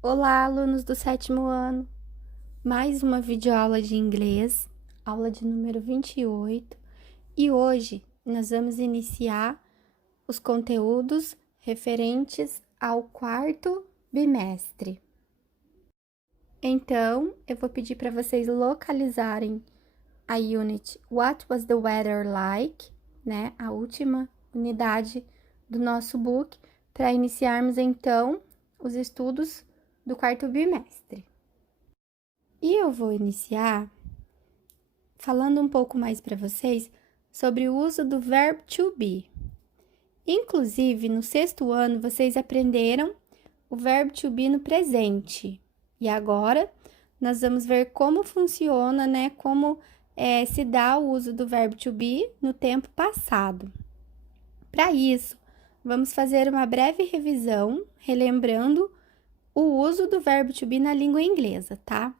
Olá, alunos do sétimo ano! Mais uma videoaula de inglês, aula de número 28, e hoje nós vamos iniciar os conteúdos referentes ao quarto bimestre. Então, eu vou pedir para vocês localizarem a unit What was the weather like, né? A última unidade do nosso book, para iniciarmos então os estudos do quarto bimestre. E eu vou iniciar falando um pouco mais para vocês sobre o uso do verbo to be. Inclusive, no sexto ano, vocês aprenderam o verbo to be no presente. E agora, nós vamos ver como funciona, né? Como se dá o uso do verbo to be no tempo passado. Para isso, vamos fazer uma breve revisão, relembrando o uso do verbo to be na língua inglesa, tá?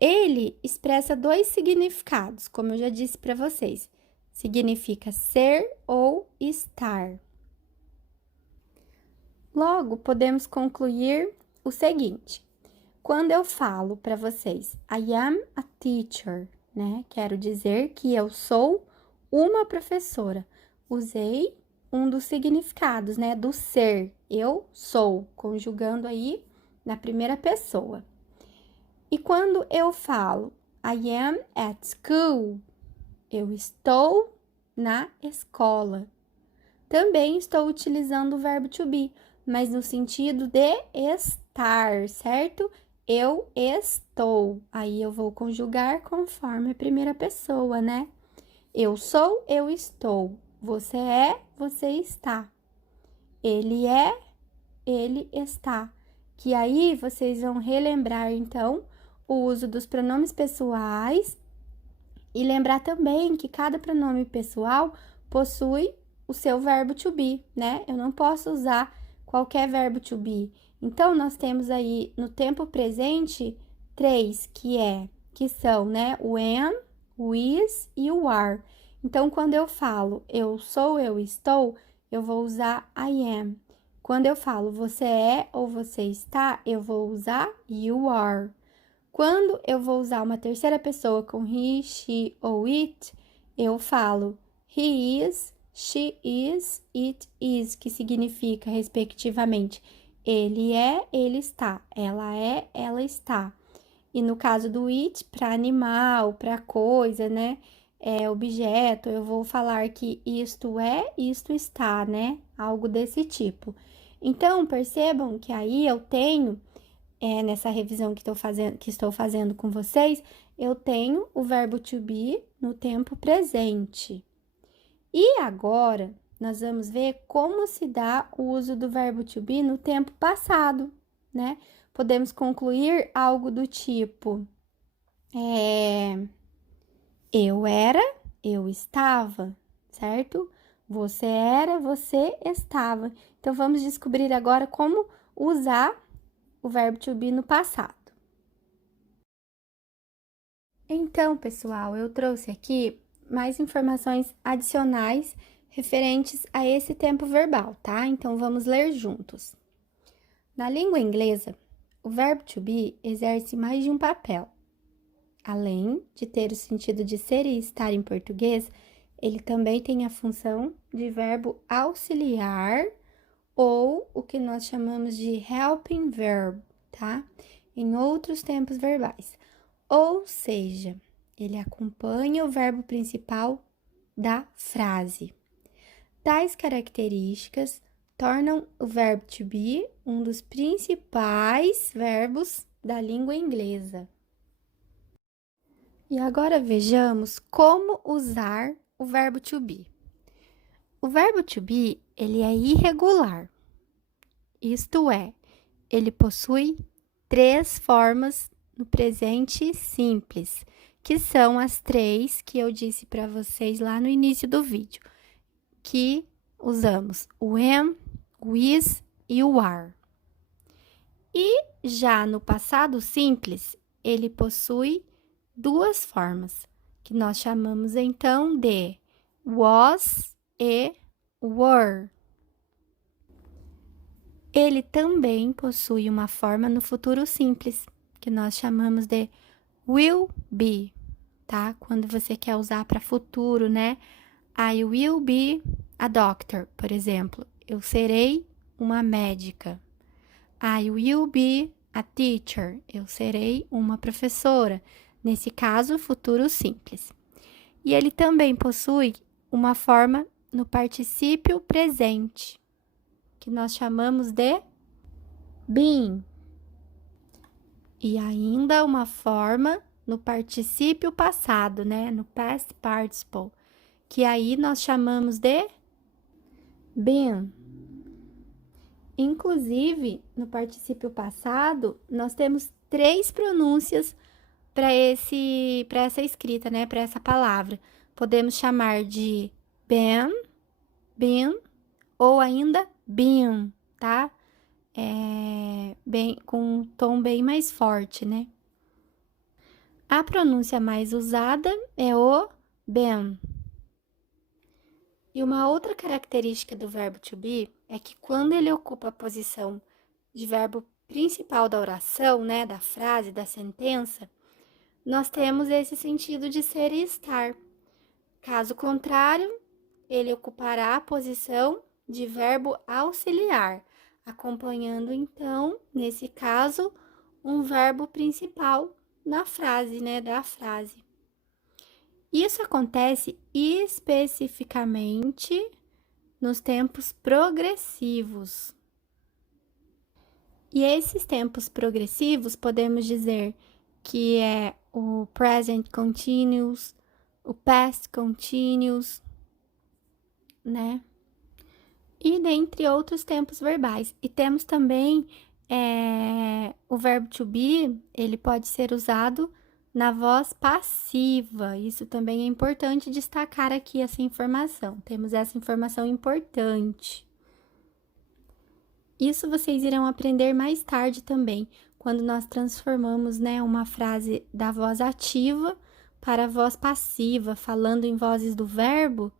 Ele expressa dois significados, como eu já disse para vocês. Significa ser ou estar. Logo, podemos concluir o seguinte. Quando eu falo para vocês, I am a teacher, né? Quero dizer que eu sou uma professora. Usei um dos significados, né? Do ser. Eu sou, conjugando aí na primeira pessoa. E quando eu falo I am at school, eu estou na escola. Também estou utilizando o verbo to be, mas no sentido de estar, certo? Eu estou. Aí eu vou conjugar conforme a primeira pessoa, né? Eu sou, eu estou. Você é, você está. Ele é, ele está. Que aí vocês vão relembrar, então, o uso dos pronomes pessoais e lembrar também que cada pronome pessoal possui o seu verbo to be, né? Eu não posso usar qualquer verbo to be. Então, nós temos aí no tempo presente três, que são, né? O am, o is e o are. Então, quando eu falo eu sou, eu estou, eu vou usar I am. Quando eu falo você é ou você está, eu vou usar you are. Quando eu vou usar uma terceira pessoa com he, she ou it, eu falo he is, she is, it is, que significa, respectivamente, ele é, ele está, ela é, ela está. E no caso do it, para animal, para coisa, né? Objeto, eu vou falar que isto é, isto está, né? Algo desse tipo. Então, percebam que aí eu tenho nessa revisão que estou fazendo com vocês, eu tenho o verbo to be no tempo presente. E agora, nós vamos ver como se dá o uso do verbo to be no tempo passado, né? Podemos concluir algo do tipo: eu era, eu estava, certo? Você era, você estava. Então, vamos descobrir agora como usar o verbo to be no passado. Então, pessoal, eu trouxe aqui mais informações adicionais referentes a esse tempo verbal, tá? Então, vamos ler juntos. Na língua inglesa, o verbo to be exerce mais de um papel. Além de ter o sentido de ser e estar em português, ele também tem a função de verbo auxiliar ou o que nós chamamos de helping verb, tá? Em outros tempos verbais. Ou seja, ele acompanha o verbo principal da frase. Tais características tornam o verbo to be um dos principais verbos da língua inglesa. E agora vejamos como usar o verbo to be. O verbo to be, ele é irregular. Isto é, ele possui três formas no presente simples, que são as três que eu disse para vocês lá no início do vídeo, que usamos o am, o is e o are. E já no passado simples, ele possui duas formas, que nós chamamos então de was e were. Ele também possui uma forma no futuro simples, que nós chamamos de will be, tá? Quando você quer usar para futuro, né? I will be a doctor, por exemplo. Eu serei uma médica. I will be a teacher. Eu serei uma professora. Nesse caso, futuro simples. E ele também possui uma forma no particípio presente, que nós chamamos de been. E ainda uma forma no particípio passado, né? No past participle, que aí nós chamamos de been. Inclusive, no particípio passado, nós temos 3 pronúncias para essa escrita, né? Para essa palavra. Podemos chamar de been, been ou ainda been, tá? Com um tom bem mais forte, né? A pronúncia mais usada é o been. E uma outra característica do verbo to be é que quando ele ocupa a posição de verbo principal da oração, né, da frase, da sentença, nós temos esse sentido de ser e estar. Caso contrário, ele ocupará a posição de verbo auxiliar, acompanhando então, nesse caso, um verbo principal na frase, né, da frase. Isso acontece especificamente nos tempos progressivos. E esses tempos progressivos podemos dizer que é o present continuous, o past continuous, né? E dentre outros tempos verbais. E temos também o verbo to be, ele pode ser usado na voz passiva. Isso também é importante destacar aqui essa informação. Temos essa informação importante. Isso vocês irão aprender mais tarde também, quando nós transformamos, né, uma frase da voz ativa para a voz passiva, falando em vozes do verbo,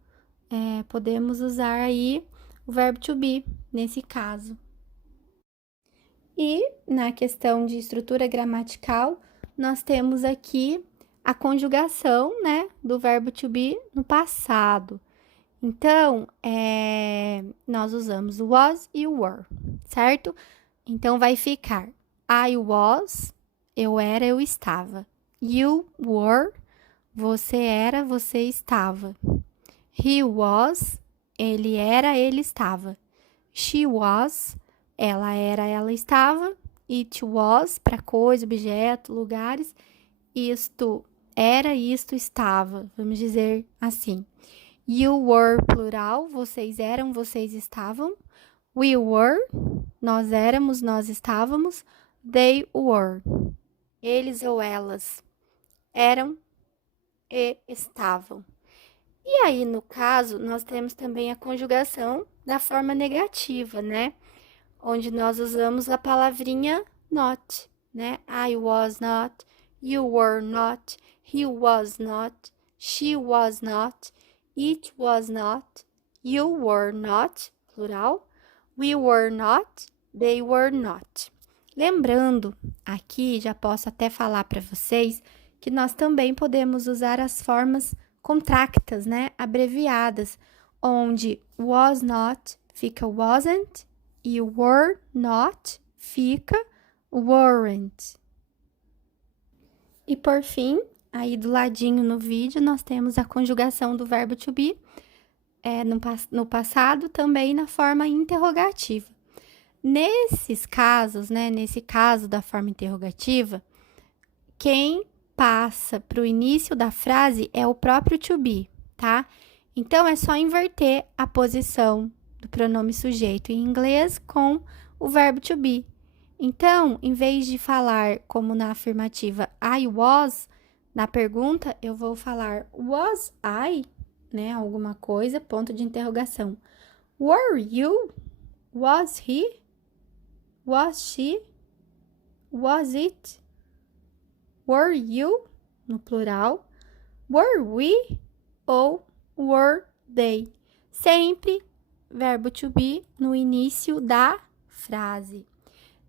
podemos usar aí o verbo to be, nesse caso. E na questão de estrutura gramatical, nós temos aqui a conjugação, né, do verbo to be no passado. Então, nós usamos o was e o were, certo? Então, vai ficar I was, eu era, eu estava. You were, você era, você estava. He was, ele era, ele estava. She was, ela era, ela estava. It was, para coisa, objeto, lugares. Isto era, isto estava. Vamos dizer assim. You were, plural, vocês eram, vocês estavam. We were, nós éramos, nós estávamos. They were, eles ou elas eram e estavam. E aí, no caso, nós temos também a conjugação da forma negativa, né? Onde nós usamos a palavrinha not, né? I was not, you were not, he was not, she was not, it was not, you were not, plural, we were not, they were not. Lembrando, aqui já posso até falar para vocês que nós também podemos usar as formas contractas, né? Abreviadas, onde was not fica wasn't e were not fica weren't. E por fim, aí do ladinho no vídeo, nós temos a conjugação do verbo to be no passado, também na forma interrogativa. Nesses casos, né, nesse caso da forma interrogativa, quem passa para o início da frase é o próprio to be, tá? Então, é só inverter a posição do pronome sujeito em inglês com o verbo to be. Então, em vez de falar como na afirmativa I was, na pergunta eu vou falar was I, né, alguma coisa, ponto de interrogação. Were you? Was he? Was she? Was it? Were you? No plural. Were we? Ou were they? Sempre verbo to be no início da frase.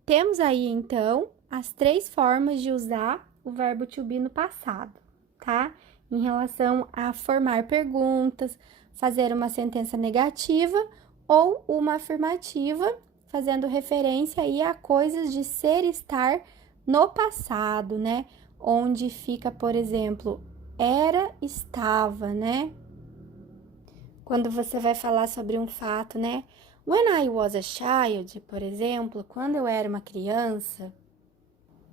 Temos aí, então, as 3 formas de usar o verbo to be no passado, tá? Em relação a formar perguntas, fazer uma sentença negativa ou uma afirmativa, fazendo referência aí a coisas de ser e estar no passado, né? Onde fica, por exemplo, era, estava, né? Quando você vai falar sobre um fato, né? When I was a child, por exemplo, quando eu era uma criança,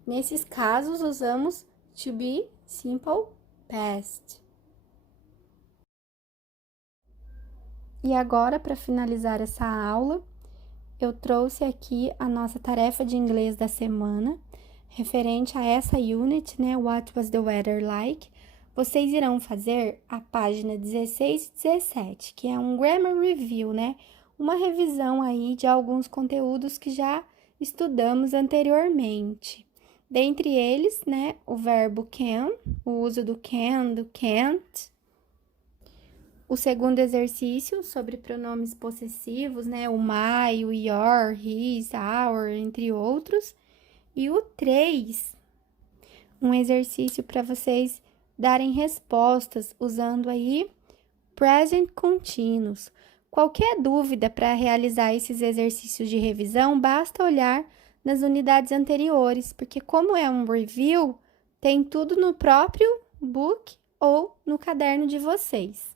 nesses casos usamos to be simple past. E agora, para finalizar essa aula, eu trouxe aqui a nossa tarefa de inglês da semana, referente a essa unit, né? What was the weather like? Vocês irão fazer a página 16 e 17, que é um grammar review, né? Uma revisão aí de alguns conteúdos que já estudamos anteriormente. Dentre eles, né, o verbo can, o uso do can, do can't. O segundo exercício sobre pronomes possessivos, né, o my, o your, his, our, entre outros. E o 3, um exercício para vocês darem respostas usando aí present continuous. Qualquer dúvida para realizar esses exercícios de revisão, basta olhar nas unidades anteriores, porque como é um review, tem tudo no próprio book ou no caderno de vocês.